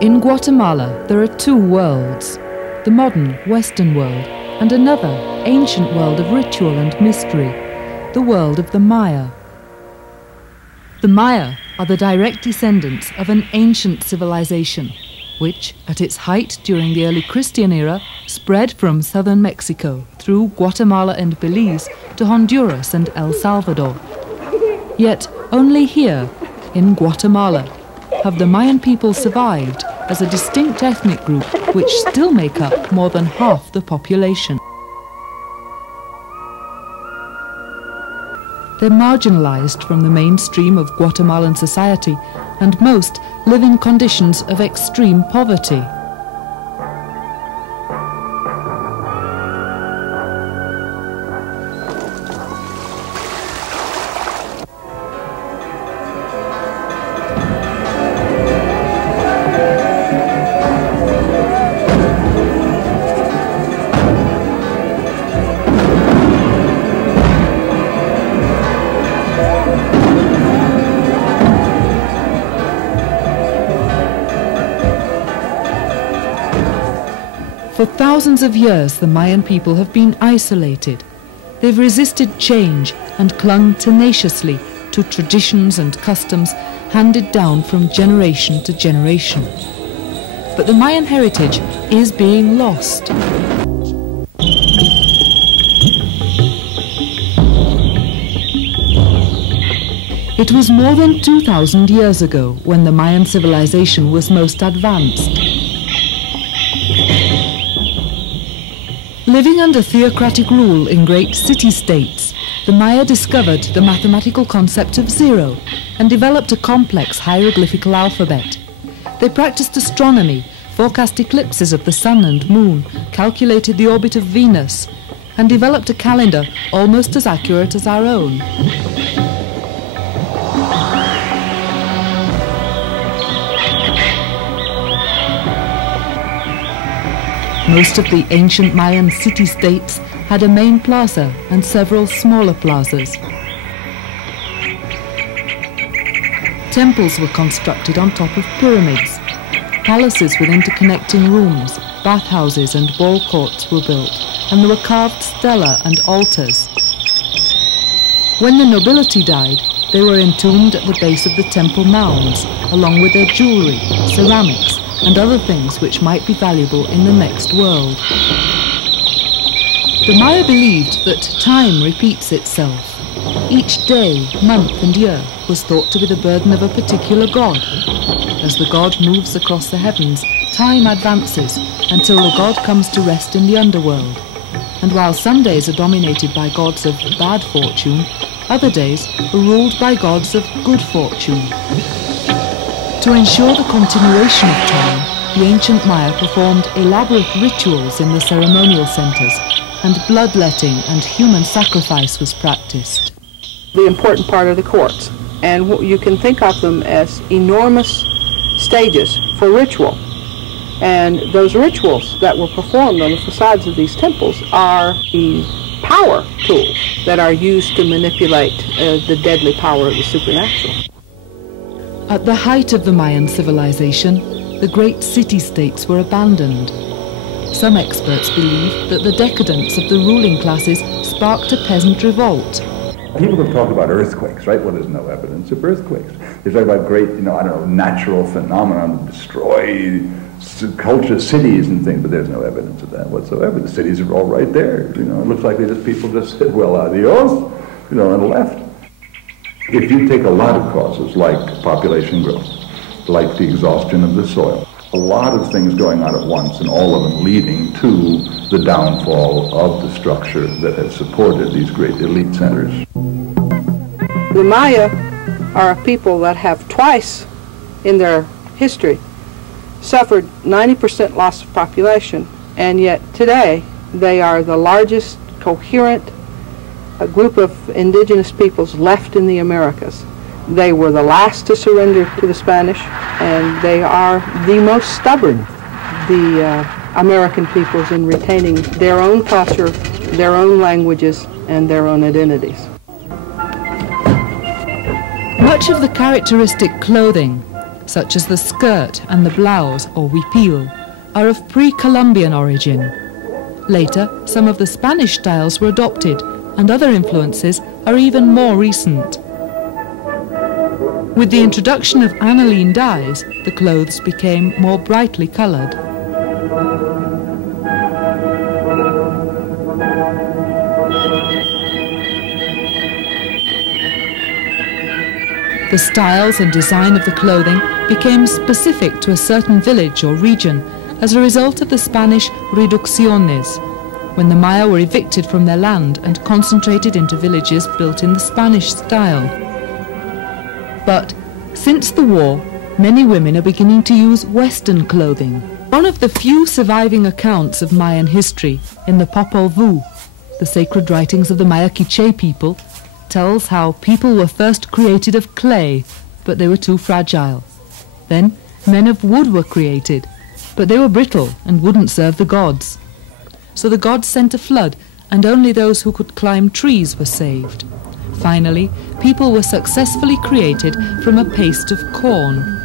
In Guatemala, there are two worlds, the modern Western world and another ancient world of ritual and mystery, the world of the Maya. The Maya are the direct descendants of an ancient civilization, which, at its height during the early Christian era, spread from southern Mexico through Guatemala and Belize to Honduras and El Salvador. Yet only here, in Guatemala, have the Mayan people survived as a distinct ethnic group which still make up more than half the population. They're marginalized from the mainstream of Guatemalan society, and most live in conditions of extreme poverty. For thousands of years, the Mayan people have been isolated. They've resisted change and clung tenaciously to traditions and customs handed down from generation to generation. But the Mayan heritage is being lost. It was more than 2,000 years ago when the Mayan civilization was most advanced. Living under theocratic rule in great city-states, the Maya discovered the mathematical concept of zero and developed a complex hieroglyphical alphabet. They practiced astronomy, forecast eclipses of the sun and moon, calculated the orbit of Venus, and developed a calendar almost as accurate as our own. Most of the ancient Mayan city-states had a main plaza and several smaller plazas. Temples were constructed on top of pyramids. Palaces with interconnecting rooms, bathhouses and ball courts were built, and there were carved stelae and altars. When the nobility died, they were entombed at the base of the temple mounds, along with their jewelry, ceramics, and other things which might be valuable in the next world. The Maya believed that time repeats itself. Each day, month and year was thought to be the burden of a particular god. As the god moves across the heavens, time advances until the god comes to rest in the underworld. And while some days are dominated by gods of bad fortune, other days are ruled by gods of good fortune. To ensure the continuation of time, the ancient Maya performed elaborate rituals in the ceremonial centers, and bloodletting and human sacrifice was practiced. The important part of the courts, and you can think of them as enormous stages for ritual. And those rituals that were performed on the facades of these temples are the power tools that are used to manipulate the deadly power of the supernatural. At the height of the Mayan civilization, the great city-states were abandoned. Some experts believe that the decadence of the ruling classes sparked a peasant revolt. People have talked about earthquakes, right? Well, there's no evidence of earthquakes. They talk about great, natural phenomena that destroy culture, cities and things, but there's no evidence of that whatsoever. The cities are all right there. It looks like people just said, well, adios, and left. If you take a lot of causes, like population growth, like the exhaustion of the soil, a lot of things going on at once, and all of them leading to the downfall of the structure that has supported these great elite centers. The Maya are a people that have twice in their history suffered 90% loss of population, and yet today they are the largest coherent group of indigenous peoples left in the Americas. They were the last to surrender to the Spanish, and they are the most stubborn, the American peoples, in retaining their own culture, their own languages, and their own identities. Much of the characteristic clothing, such as the skirt and the blouse, or huipil, are of pre-Columbian origin. Later, some of the Spanish styles were adopted, and other influences are even more recent. With the introduction of aniline dyes, the clothes became more brightly coloured. The styles and design of the clothing became specific to a certain village or region as a result of the Spanish reducciones, when the Maya were evicted from their land and concentrated into villages built in the Spanish style. But since the war, many women are beginning to use Western clothing. One of the few surviving accounts of Mayan history in the Popol Vuh, the sacred writings of the Maya Quiche people, tells how people were first created of clay, but they were too fragile. Then men of wood were created, but they were brittle and wouldn't serve the gods. So the gods sent a flood, and only those who could climb trees were saved. Finally, people were successfully created from a paste of corn.